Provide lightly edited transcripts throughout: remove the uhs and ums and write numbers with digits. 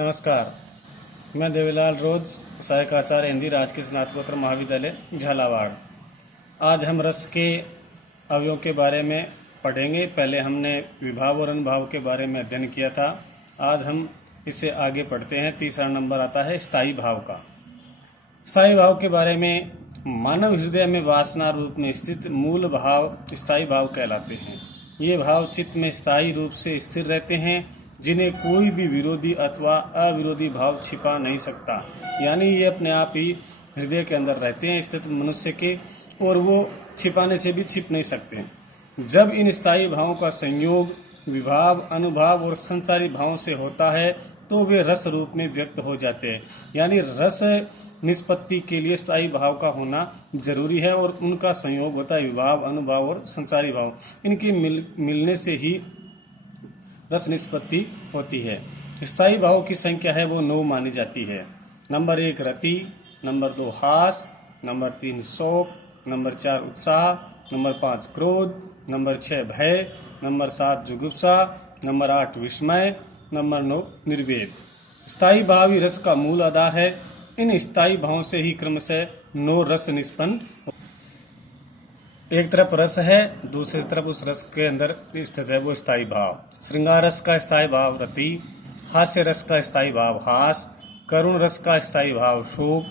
नमस्कार, मैं देवीलाल रोज, सहायक आचार्य हिंदी, राजकीय स्नातकोत्तर महाविद्यालय झालावाड़। आज हम रस के अवयवों के बारे में पढ़ेंगे। पहले हमने विभाव और अनुभाव के बारे में अध्ययन किया था। आज हम इससे आगे पढ़ते हैं। तीसरा नंबर आता है स्थायी भाव का। स्थायी भाव के बारे में मानव हृदय में वासना रूप में स्थित मूल भाव स्थायी भाव कहलाते हैं। ये भाव चित्त में स्थायी रूप से स्थिर रहते हैं, जिन्हें कोई भी विरोधी अथवा अविरोधी भाव छिपा नहीं सकता। यानी ये अपने आप ही हृदय के अंदर रहते हैं स्थित मनुष्य के, और वो छिपाने से भी छिप नहीं सकते। जब इन स्थायी भावों का संयोग विभाव, अनुभाव और संचारी भावों से होता है तो वे रस रूप में व्यक्त हो जाते हैं। यानी रस निष्पत्ति के लिए स्थायी भाव का होना जरूरी है, और उनका संयोग होता है विभाव, अनुभाव और संचारी भाव। इनके मिलने से ही रस निष्पत्ति होती है। स्थायी भाव की संख्या है वो 9 मानी जाती है। नंबर 1 रति, नंबर 2 हास, नंबर 3 शोक, नंबर 4 उत्साह, नंबर 5 क्रोध, नंबर 6 भय, नंबर 7 जुगुप्सा, नंबर 8 विस्मय, नंबर 9 निर्वेद। स्थायी भाव ही रस का मूल आधार है। इन स्थायी भावों से ही क्रमशः 9 रस निष्पन्न। एक तरफ रस है, दूसरी तरफ उस रस के अंदर स्थित है वो स्थायी भाव। श्रृंगार रस का स्थायी भाव रति, हास्य रस का स्थायी भाव हास, करुण रस का स्थायी भाव शोक,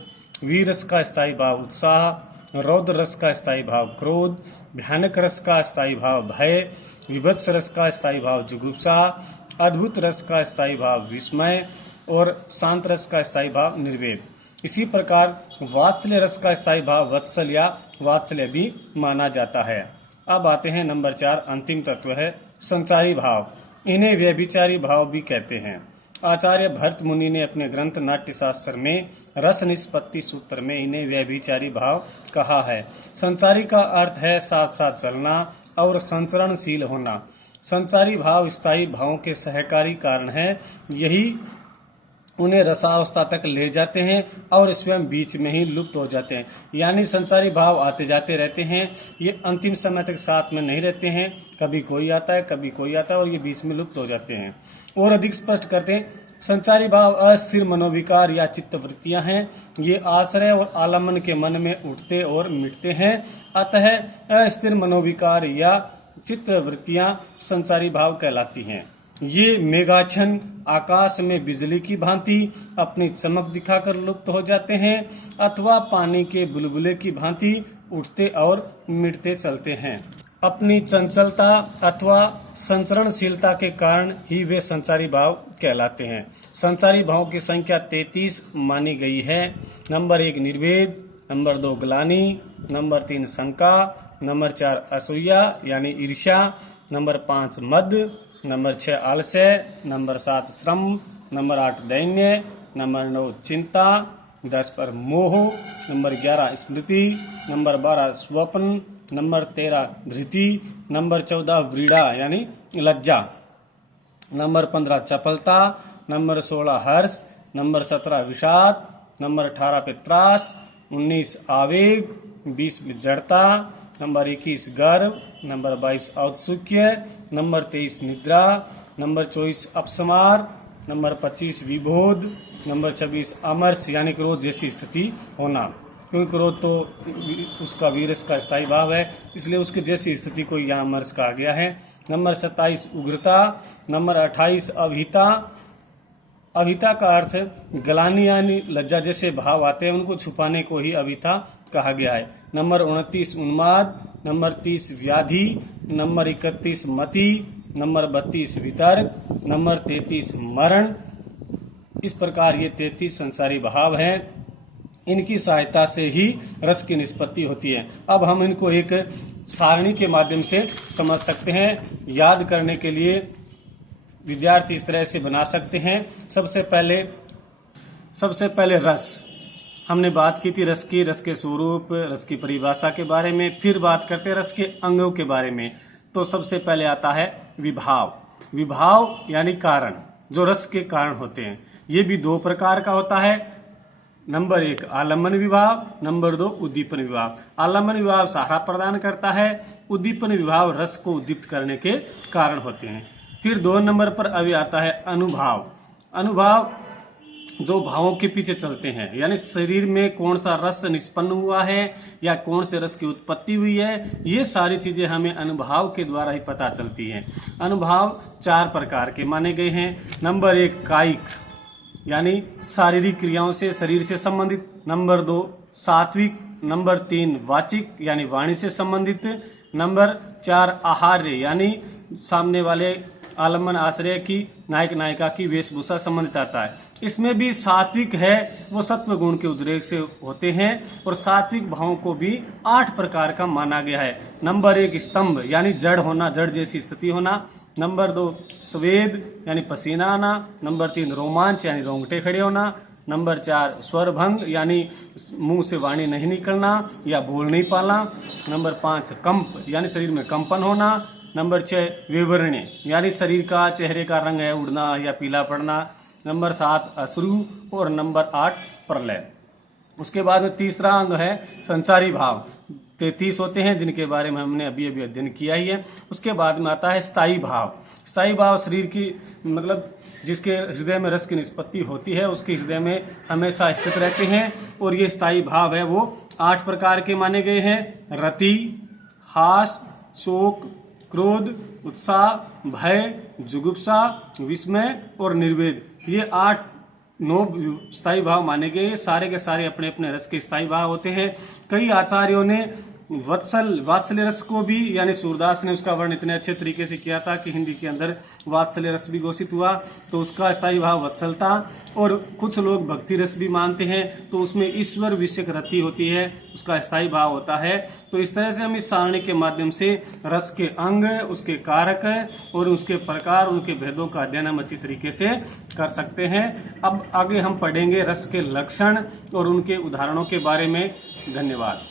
वीर रस का स्थायी भाव उत्साह, रौद्र रस का स्थायी भाव क्रोध, भयानक रस का स्थायी भाव भय, विभत्स रस का स्थायी भाव जुगुप्सा, अद्भुत रस का स्थायी भाव विस्मय और शांत रस का स्थायी भाव निर्वेद। इसी प्रकार वात्सल्य रस का स्थायी भाव वत्सल या वात्सल्य भी माना जाता है। अब आते हैं नंबर 4, अंतिम तत्व है संचारी भाव। इन्हें व्यभिचारी भाव भी कहते हैं। आचार्य भरत मुनि ने अपने ग्रंथ नाट्य शास्त्र में रस निष्पत्ति सूत्र में इन्हें व्यभिचारी भाव कहा है। संचारी का अर्थ है साथ साथ चलना और संचरणशील होना। संचारी भाव स्थायी भावों के सहकारी कारण है। यही उन्हें रसावस्था तक ले जाते हैं और स्वयं बीच में ही लुप्त हो जाते हैं। यानी संचारी भाव आते जाते रहते हैं। ये अंतिम समय तक साथ में नहीं रहते हैं। कभी कोई आता है, कभी कोई आता है, और ये बीच में लुप्त हो जाते हैं। और अधिक स्पष्ट करते हैं, संचारी भाव अस्थिर मनोविकार या चित्त वृत्तियां हैं। ये आश्रय और आलम्बन के मन में उठते और मिटते हैं। अतः अस्थिर मनोविकार या चित्त वृत्तियां संचारी भाव कहलाती हैं। ये मेघाच्छन्न आकाश में बिजली की भांति अपनी चमक दिखाकर लुप्त हो जाते हैं, अथवा पानी के बुलबुले की भांति उठते और मिटते चलते हैं। अपनी चंचलता अथवा संचरणशीलता के कारण ही वे संचारी भाव कहलाते हैं। संचारी भाव की संख्या 33 मानी गई है। नंबर 1 निर्वेद, नंबर 2 ग्लानि, नंबर 3 शंका, नंबर 4 असूया यानी ईर्ष्या, नंबर 5 मद, नंबर 6 आलस्य, नंबर 7 श्रम, नंबर 8 दैन्य, नंबर 9 चिंता, 10 पर मोह, नंबर 11 स्मृति, नंबर 12 स्वप्न, नंबर 13 धृति, नंबर 14 व्रीड़ा यानी लज्जा, नंबर 15 चपलता, नंबर 16 हर्ष, नंबर 17 विषाद, नंबर 18 पे त्रास, 19 आवेग, 20 में जड़ता, नंबर 21 गर्व, नंबर 22 औत्सुक्य, नंबर 23 निद्रा, नंबर 24 अपस्मार, नंबर 25 विबोध, नंबर 26 अमर्ष यानी क्रोध जैसी स्थिति होना। क्योंकि क्रोध तो उसका वीरस का स्थायी भाव है, इसलिए उसकी जैसी स्थिति को यहाँ अमर्ष कहा गया है। नंबर 27 उग्रता, नंबर 28 अभिता। अभिता का अर्थ ग्लानि यानी लज्जा जैसे भाव आते हैं, उनको छुपाने को ही अभिता कहा गया है। नंबर 29 उन्माद, नंबर 30 व्याधि, नंबर 31 मति, नंबर 32 वितर्क, नंबर 33 मरण। इस प्रकार ये 33 संसारी भाव हैं। इनकी सहायता से ही रस की निष्पत्ति होती है। अब हम इनको एक सारणी के माध्यम से समझ सकते हैं। याद करने के लिए विद्यार्थी इस तरह से बना सकते हैं। सबसे पहले रस हमने बात की थी, रस के स्वरूप, रस की परिभाषा के बारे में। फिर बात करते हैं रस के अंगों के बारे में। तो सबसे पहले आता है विभाव। विभाव यानी कारण, जो रस के कारण होते हैं। ये भी 2 प्रकार का होता है। नंबर 1 आलम्बन विभाव, नंबर 2 उद्दीपन विभाव। आलम्बन विभाव सहारा प्रदान करता है, उद्दीपन विभाव रस को उद्दीप्त करने के कारण होते हैं। फिर 2 नंबर पर अभी आता है अनुभाव। अनुभाव जो भावों के पीछे चलते हैं, यानी शरीर में कौन सा रस निष्पन्न हुआ है या कौन से रस की उत्पत्ति हुई है, ये सारी चीजें हमें अनुभव के द्वारा ही पता चलती हैं। अनुभव 4 प्रकार के माने गए हैं। नंबर 1 कायिक, यानी शारीरिक क्रियाओं से, शरीर से संबंधित। नंबर 2 सात्विक। नंबर 3 वाचिक, यानी वाणी से संबंधित। नंबर 4 आहार्य, यानी सामने वाले आलम्बन आश्रय की नायक नायिका की वेशभूषा संबंधित आता है। इसमें भी सात्विक है वो सत्व गुण के उद्रेक से होते हैं, और सात्विक भावों को भी 8 प्रकार का माना गया है। नंबर 1 स्तंभ, यानी जड़ होना, जड़ जैसी स्थिति होना। नंबर 2 स्वेद, यानी पसीना आना। नंबर 3 रोमांच, यानी रोंगटे खड़े होना। नंबर 4 स्वरभंग, यानी मुंह से वाणी नहीं निकलना या बोल नहीं पाना। नंबर 5 कंप, यानी शरीर में कंपन होना। नंबर 6 विवरण्य, यानी शरीर का, चेहरे का रंग है उड़ना या पीला पड़ना। नंबर 7 अश्रु, और नंबर 8 प्रलय। उसके बाद में तीसरा अंग है संचारी भाव। 33 होते हैं, जिनके बारे में हमने अभी अभी अध्ययन किया ही है। उसके बाद में आता है स्थायी भाव। स्थायी भाव शरीर की, मतलब जिसके हृदय में रस की निष्पत्ति होती है, उसके हृदय में हमेशा स्थित रहते हैं, और ये स्थायी भाव है वो 8 प्रकार के माने गए हैं। रति, हास, शोक, क्रोध, उत्साह, भय, जुगुप्सा, विस्मय और निर्वेद, ये 9 स्थायी भाव माने गए। सारे के सारे अपने अपने रस के स्थायी भाव होते हैं। कई आचार्यों ने वात्सल्य रस को भी, यानी सूरदास ने उसका वर्णन इतने अच्छे तरीके से किया था कि हिंदी के अंदर वात्सल्य रस भी घोषित हुआ, तो उसका स्थायी भाव वत्सलता। और कुछ लोग भक्ति रस भी मानते हैं, तो उसमें ईश्वर विषयक रति होती है, उसका स्थायी भाव होता है। तो इस तरह से हम इस सारणी के माध्यम से रस के अंग, उसके कारक और उसके प्रकार, उनके भेदों का अध्ययन हम अच्छी तरीके से कर सकते हैं। अब आगे हम पढ़ेंगे रस के लक्षण और उनके उदाहरणों के बारे में। धन्यवाद।